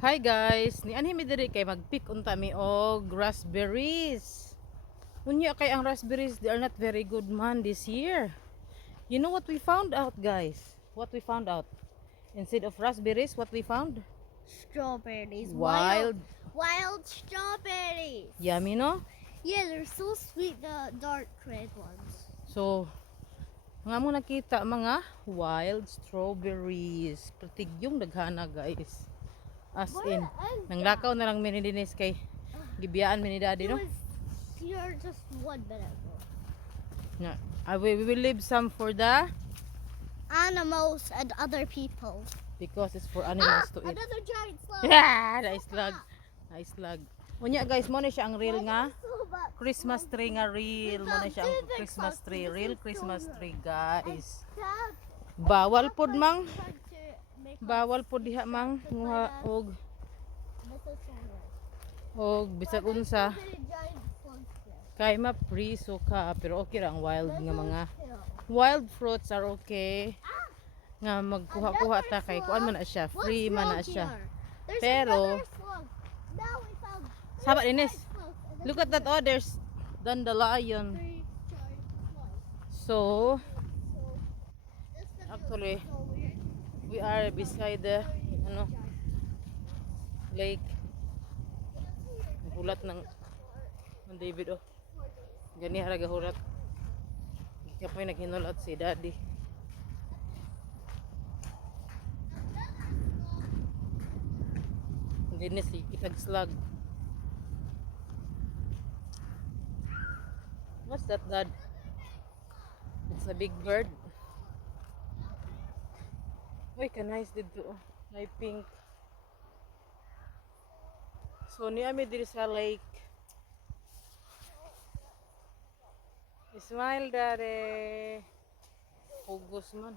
Hi guys, ni anhi mi diri kay magpick unta mi og raspberries. Unya kay ang raspberries they are not very good man this year. You know what we found out guys? What we found out? Instead of raspberries, what we found? Strawberries. Wild. Wild strawberries. Yummy no? Yeah, they're so sweet, the dark red ones. So, nga mo nakita mga wild strawberries. Pratigyong daghana guys. As in, nanglakaw na lang minidinis kay gibiyaan mi ni daddy It no? was here just 1 minute ago. Yeah. We will leave some for the Animals and other people. because it's for animals to eat. Another giant slug. Yeah, nice slug. Nice slug. Unya guys, mo na siya ang real nga Christmas tree nga real. Mo na siya ang Christmas tree, real Christmas tree guys. Bawal pod mang, bawal pod diha mang nguha og bisag unsa kay mapriso ka pero okay ra ang wild nga mga wild fruits are okay nga magkuha-kuha ta kay kuan man na siya, free man na siya. Pero sabat Ines, look at that, oh there's dandelion. So actually we are beside the lake. Hulat ng David oh. Gani haraga hulat. Kapoy naghinulat si daddy. Hindi si itag slug. What's that, Dad? It's a big bird. Uy, ka-nice dito. Oh. May pink. So, niya mi diri sa lake. Smile, Daddy. Hugos man.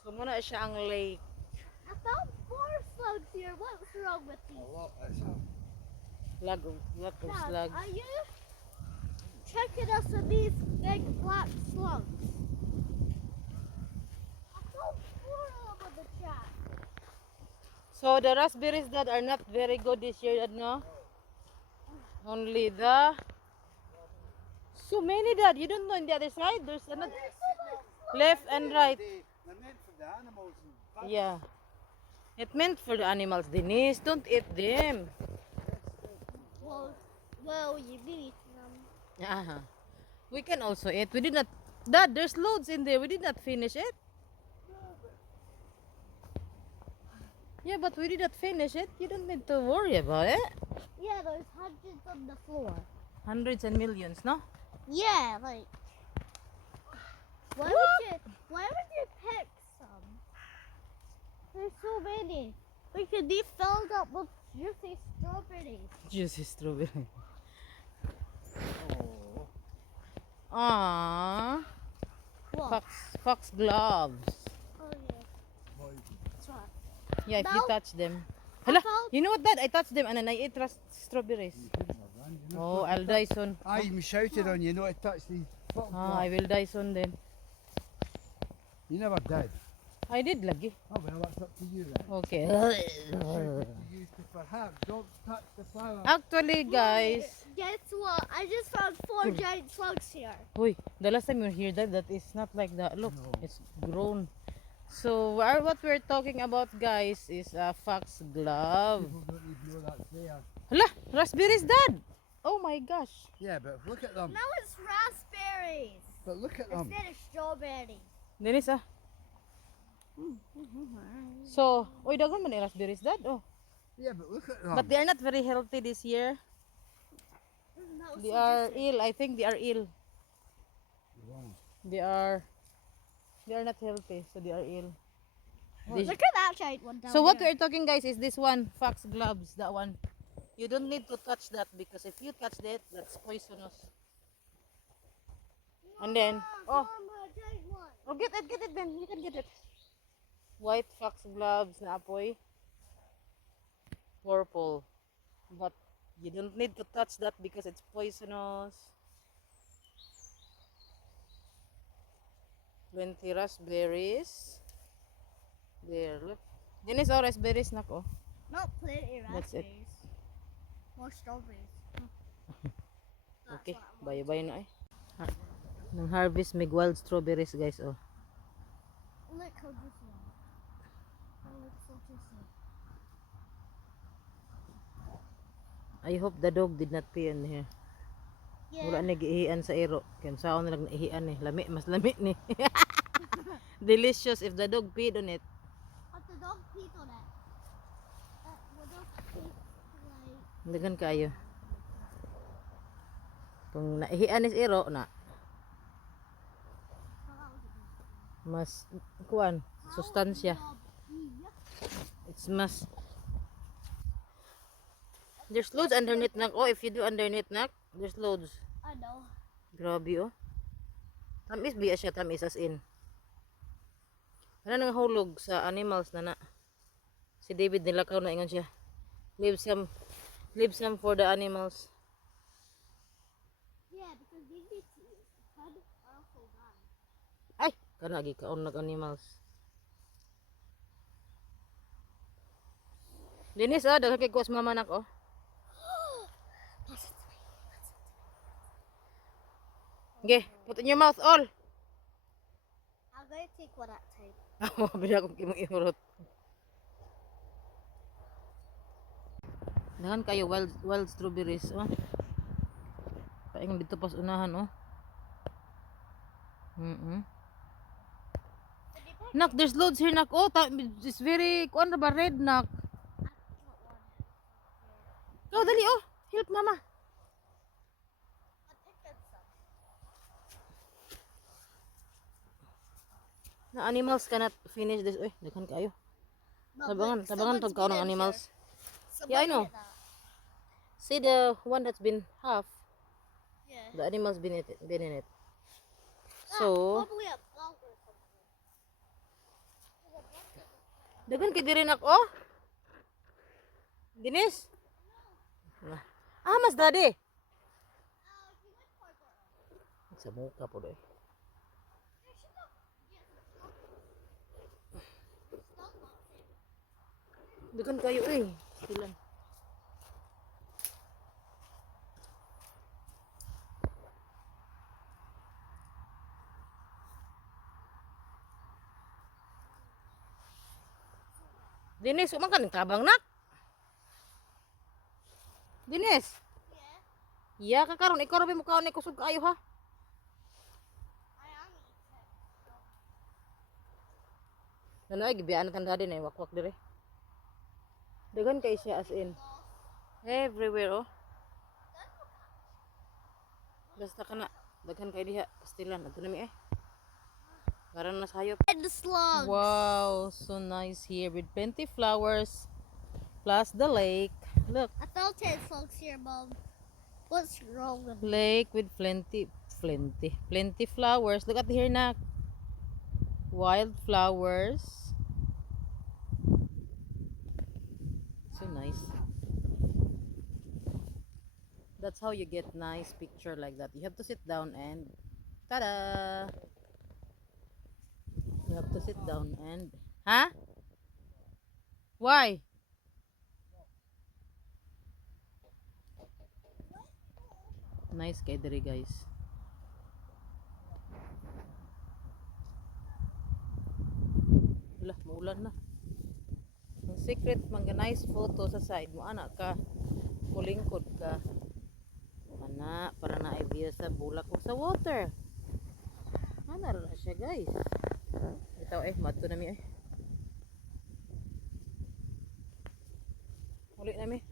So, muna siya ang lake. I found 4 slugs here. What's wrong with these? Lot of Dad, slugs. are you checking us for these big black slugs? I found 4 of them on the track. So, the raspberries that are not very good this year, Dad, no? Only the... So many, Dad. You don't know on the other side? There's another... Left and right. They're meant for the animals. Yeah. It meant for the animals, Denise. Don't eat them. Well, you need them. Uh-huh. We can also eat. We did not... Dad, there's loads in there. We did not finish it. Yeah, but we did not finish it. You don't need to worry about it. Yeah, there's hundreds on the floor. Hundreds and millions, no? Yeah, like why would you pick some? There's so many. We could be filled up with juicy strawberries. Juicy strawberry. Oh. Aww. What? Fox gloves. Oh yeah. That's right. Yeah, if you No. touch them. I Hala, found- you know what, Dad? I touched them and then I ate strawberries. Oh, I'll die soon. Aye, me shouted on you, not to touch the fox. Ah, I will die soon then. You never did. I did lagi. Oh well, that's up to you then. Okay. You used to perhaps don't touch the flower. Actually, guys. Guess what? I just found 4 giant slugs here. Uy, the last time you were here, that is not like that. Look, No. it's grown. So, what we're talking about, guys, is a fox glove. People don't even know that's there. Hala, raspberries, Dad. Oh my gosh. Yeah, but look at them. Now it's raspberries But look at them. instead of strawberries. Dennis, ah. So, oy, dagon man yung raspberries, Dad. Oh. Yeah, but look at them. But they are not very healthy this year. That was They so are juicy. ill. I think they are ill. Wow. They are not healthy, so they are ill. They- Look at that giant one down So what there. we're talking, guys, is this one, fox gloves, that one. You don't need to touch that because if you touch that, that's poisonous. And then, oh, Mama, giant one. oh, get it, Ben. You can get it. White fox gloves na apoy. Purple. But you don't need to touch that because it's poisonous. 20 raspberries. There, look. Dinis, oh, raspberries na ko. Not plenty That's it. raspberries. More strawberries. That's Okay, what I want. bayo-bayo na eh. Nang harvest mig wild strawberries guys oh. Look how this one. Oh, it's so juicy. I hope the dog did not pee in here. Yeah. Wala na giihian sa iro. Kaya saan na lang naihian eh. Lami, mas lami ni. Delicious if the dog peed on it. But the dog peed on it. The dog tastes like. Dagan kayo. Kung naihian is iro na, mas kuan, sustansya. It's mas there's loads underneath nak. Oh, if you do underneath nak, there's loads. I know. Grabe oh. Tamis biya siya, tamis as in. Ano nang hulog sa animals na na. Si David nilakaw na ingon siya. Leave some for the animals. Yeah, because these had also died. Ay, kana gi kaon nag animals. Linis oh, daghan kay kuwas mama nak oh. Okay, put in your mouth all. I'm going to take one at a time. Bila akong kimong ihurot. Dahan kayo wild strawberries oh. Paingon dito pas unahan oh. Nak, there's loads here nak. Oh, it's very kuan ra ba red nak. Oh, dali oh. Help mama. Na animals cannot finish this. Uy, daghan kayo. Tabangan tag kaon ng animals. Yeah, I know. See the one that's been half. Yeah. The animals been in it. So, Probably a flower or something. daghan kay diri nak oh. Dinis. Ah, mas dadi. Sa muka po doy. Daghan kayo eh. Silan. Dinis, uman ka ng tabang nak. Dinis. Yeah. Iya ka karon ikaw ra mo kaon ni kusog kaayo ha. I am eating. Ano ay gibiyaan na tanda din eh wakwak dire. Dagan kay siya as in everywhere oh. Basta kana daghan kay diha pastilan adto nami eh. Karon na sayop. And the slugs. Wow, so nice here with plenty flowers plus the lake. Look, I felt 10 slugs here, Mom. What's wrong with me? lake with plenty flowers. Look at here na. Wild flowers. So nice. That's how you get nice picture like that. You have to sit down and tada. You have to sit down and huh? Why? Nice kay diri guys. Wala, maulan na. Ang secret, mga nice photo sa side mo, anak ka. Kulingkod ka. Ana, para na ay view sa bulak o sa water. Ana na siya guys. Ito eh, mato na mi eh. Uli na mi.